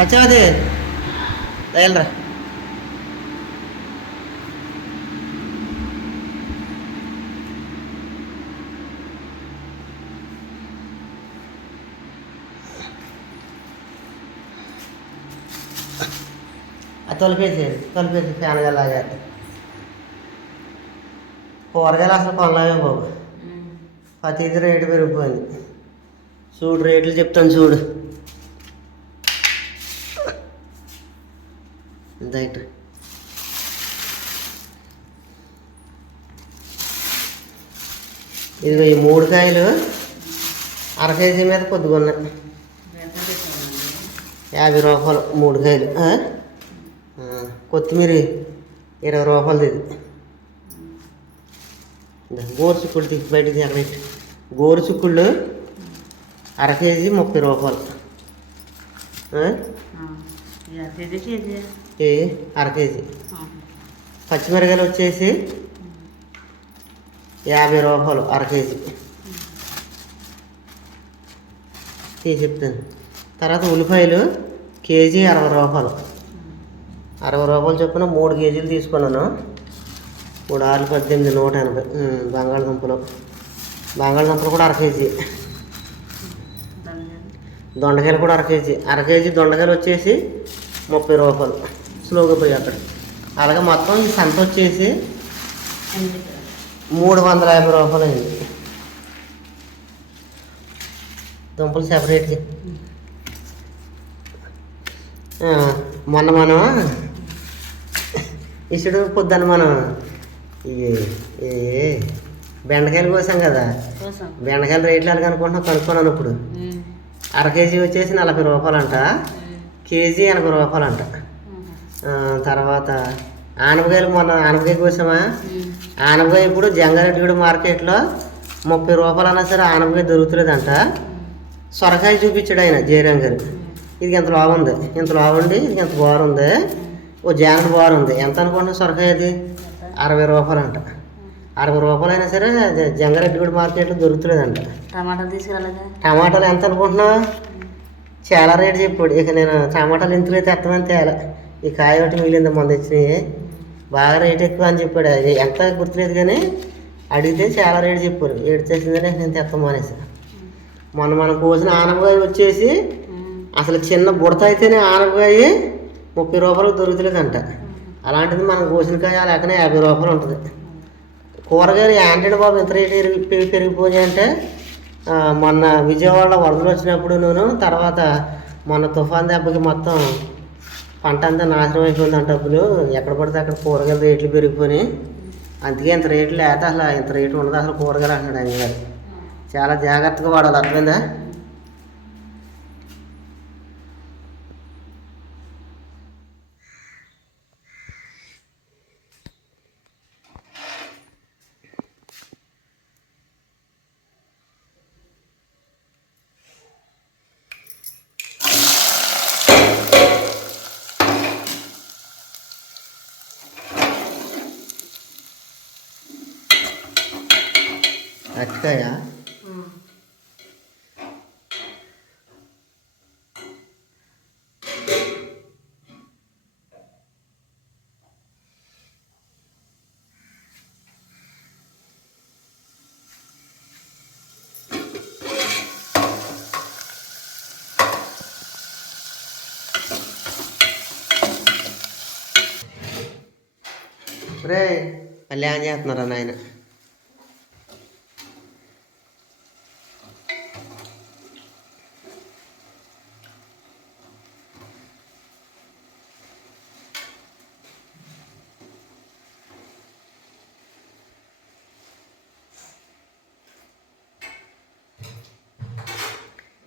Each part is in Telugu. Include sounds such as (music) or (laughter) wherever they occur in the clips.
సత్యవతి వెళ్ళరా తొలిపేసేది తొలిపేసి ఫ్యాన్గా లాగేది కూరగాయలు అసలు కొనలేవే బాబు ప్రతిది రేటు పెరిగిపోయింది చూడు రేట్లు చెప్తాను చూడు రైట్ ఇదిగో ఈ మూడు కాయలు అర కేజీ మీద కొద్దిగా ఉన్నాయి. యాభై రూపాయలు మూడు కాయలు. కొత్తిమీర ఇరవై రూపాయలది ఇది. గోరుచుక్కుడు గోరు చిక్కుడు తీసి బయటికి తీయాలి గోరు చిక్కుళ్ళు అర కేజీ ముప్పై రూపాయలు. ఏ అర కేజీ. పచ్చిమిరకాయలు వచ్చేసి యాభై రూపాయలు అర కేజీ. తీసి చెప్తాను. తర్వాత ఉల్లిపాయలు కేజీ అరవై రూపాయలు. అరవై రూపాయలు చొప్పున మూడు కేజీలు తీసుకున్నాను. మూడు ఆరు పద్దెనిమిది నూట ఎనభై బంగాళదుంపలు. బంగాళదుంపలు కూడా అర కేజీ. దొండకాయలు కూడా అర కేజీ. అర కేజీ దొండకాయలు వచ్చేసి ముప్పై రూపాయలు. స్లోగా పోయి అక్కడ? అలాగే మొత్తం ఈ సంత వచ్చేసి మూడు వందల యాభై రూపాయలు అయింది దుంపలు సెపరేట్గా మొన్న మనం ఇసుడు పొద్దున్న మనం ఇవి ఈ బెండకాయలు కోసాం కదా? బెండకాయలు రేట్లు అనుకుంటున్నాం కనుక్కున్నాను ఇప్పుడు అర కేజీ వచ్చేసి నలభై రూపాయలంట. కేజీ ఎనభై రూపాయలంట. తర్వాత ఆనపకాయలు మొన్న ఆనపకాయ కోసామా? ఆనపకాయ ఇప్పుడు జంగారెడ్డిగూడ మార్కెట్లో ముప్పై రూపాయలు అన్నా సరే ఆనపకాయ దొరుకుతులేదంట. సొరకాయ చూపించాడు ఆయన జయరాం గారు. ఇది ఎంత బాగుంది ఇంత బాగుంది ఇది ఎంత బాగుంది ఓ జానట్ బాగుంది ఎంత అనుకుంటున్నా సొరకాయ అది? అరవై రూపాయలు అంట అరవై రూపాయలు అయినా సరే జంగారెడ్డిగూడ మార్కెట్లో దొరుకుతులేదంట. టమాటాలు తీసుకురాలేదా టమాటాలు ఎంత అనుకుంటున్నావు? చాలా రేటు చెప్పాడు. ఇక నేను టమాటాలు ఇంతలో తెస్తామని తేలా. ఈ కాయ ఒకటి మిగిలింది మొన్న తెచ్చినాయి. బాగా రేట్ ఎక్కువ అని చెప్పాడు. అది ఎంత గుర్తులేదు కానీ అడిగితే చాలా రేటు చెప్పారు. ఏడు చేసిందని నేను తెస్తాం మానేసి మొన్న మనం కోసిన ఆనపకాయ వచ్చేసి అసలు చిన్న బుడత అయితేనే ఆనపకాయ ముప్పై రూపాయలకు దొరుకుతలేదంట. అలాంటిది మనం కోసిన కాయ లేకనే యాభై రూపాయలు ఉంటుంది. కూరగాయలు యాంటెడ్ బాబు ఇంత రేటు పెరిగి- పెరిగిపోయాయి అంటే మొన్న విజయవాడలో వరదలు వచ్చినప్పుడు నేను తర్వాత మొన్న తుఫాన్ దెబ్బకి మొత్తం పంట అంతా నాశనం అయిపోయింది డబ్బులు ఎక్కడ పడితే అక్కడ కూరగాయల రేట్లు పెరిగిపోయినాయి. అందుకే ఇంత రేట్లు లేక అసలు ఇంత రేటు ఉండదు అసలు కూరగాయలు అంటున్నాడు ఆయన గారు. చాలా జాగ్రత్తగా వాడాలి. అర్థమైందా? అట్టకాయ రే మళ్ళీ ఏం చేస్తున్నారా నాయన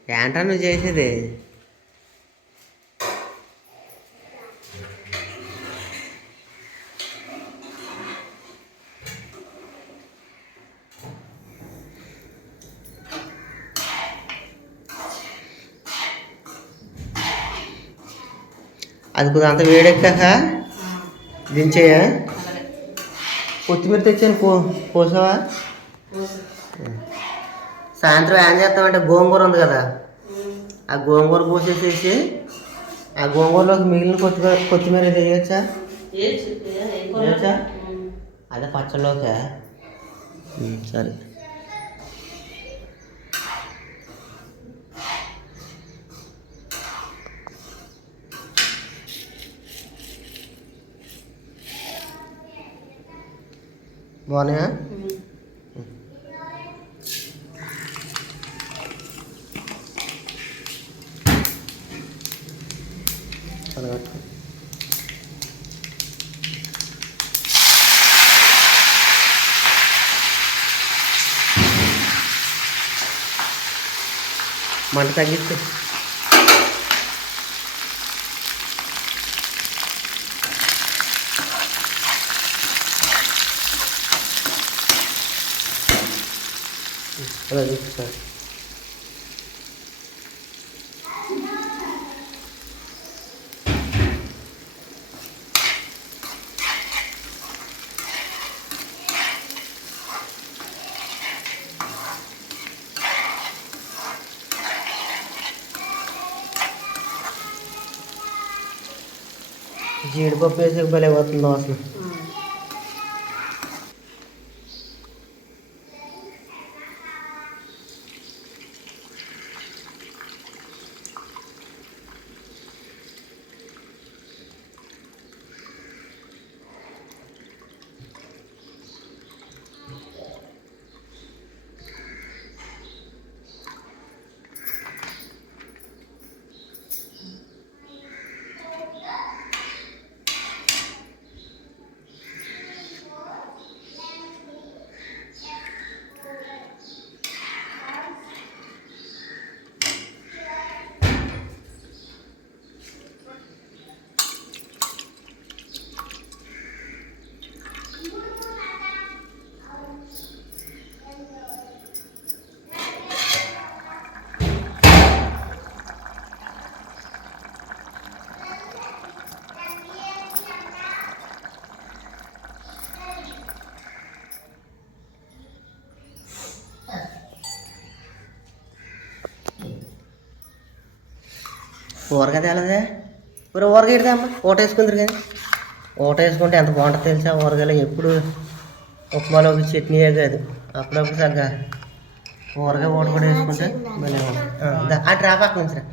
ఏంటా నువ్వు చేసేది? అది కొద్దిగా అంత వేడెక్కాక దించేయా? కొత్తిమీర తెచ్చాను కో కోసావా సాయంత్రం ఏం చేస్తామంటే గోంగూర ఉంది కదా. ఆ గోంగూర పోసేసేసి ఆ గోంగూరలోకి మిగిలిన కొత్తిమీర కొత్తిమీర ఇది వేయచ్చా? వేయచ్చా? అదే పచ్చళ్ళలోకే సరే. బాగున్నాయా? మంట తగ్గించు అలా చూపిస్తాను జీడిపప్పు వేసి భలే పోతుంది అసలు. ఊరగా తేలదే? మరి ఊరగా ఇడదా అమ్మ ఊట వేసుకుందరు కానీ. ఊట వేసుకుంటే ఎంత బాగుంటుంది తెలుసా? ఊరగాయలు ఎప్పుడు ఉప్మాలోకి చట్నీయే కాదు. అప్పుడప్పుడు తగ్గ ఊరగా ఊట కూడా వేసుకుంటే. ఆ, దా, అటు రా పక్క నుంచి రా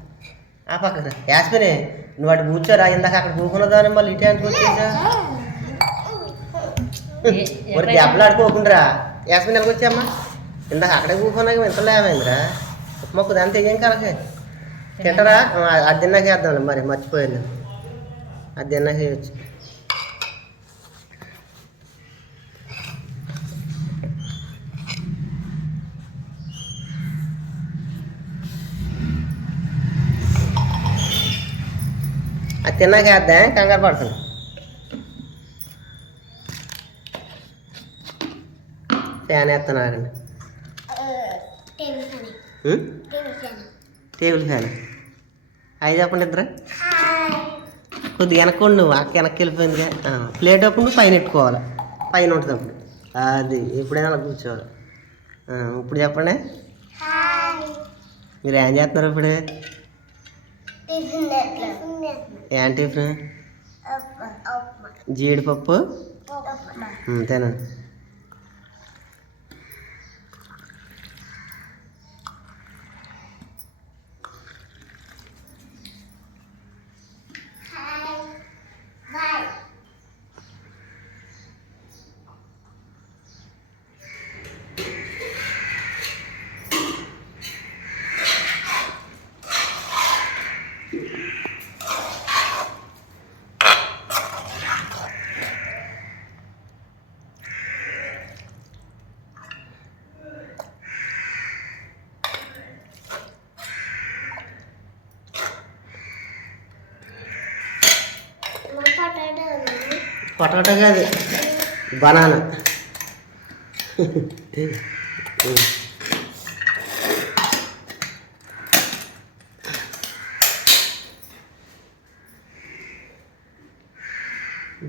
ఆ పక్క రా. యాస్మిని నువ్వు అటు కూర్చోరా ఇందాక అక్కడ కూకున్నదాని మళ్ళీ ఇటే అంటే ఏ- (laughs) మరి దెబ్బలు ఆడుకోకుండా యాస్మిన్ ఎలాగ వచ్చామ్మా ఇందాక అక్కడే కూకున్నాక ఇంతలో ఏమైందిరా ఉప్మాకు దాని తెగేం కలకే? తింటరా? అది తిన్నాక వేద్దాం మరి మర్చిపోయాను. అది తిన్నాక అది తిన్నాక వేద్దాం కంగారు పడుతుంది ఫ్యాన్ వేస్తాను ఆగండి? Table fan. అవి చెప్పండి ఇద్దరు. కొద్దిగా వెనక్కుండు నువ్వు అక్క వెనక్కి వెళ్ళిపోయిందిగా. ప్లేట్ అప్పుడు పైన పెట్టుకోవాలి? పైన ఉంటుంది అప్పుడు. అది ఎప్పుడైనా అలా కూర్చోవాలి. ఇప్పుడు చెప్పండి. మీరు ఏం చేస్తున్నారు ఇప్పుడు? ఏం టిఫిన్? జీడిపప్పు? తినండి. పొటాటో కాదు బనానా.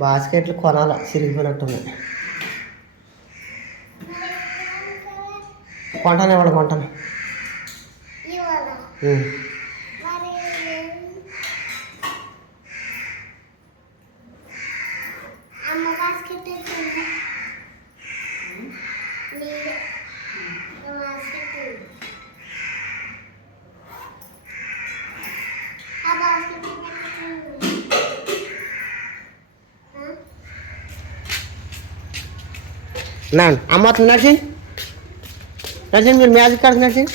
బాస్కెట్లు కొనాల చిరిగిపోయినట్టున్నాయి. కొంటాను ఇవాళ కొంటాను. ના આમાં તો નથી. નથી મેં આજ કાઢ નથી?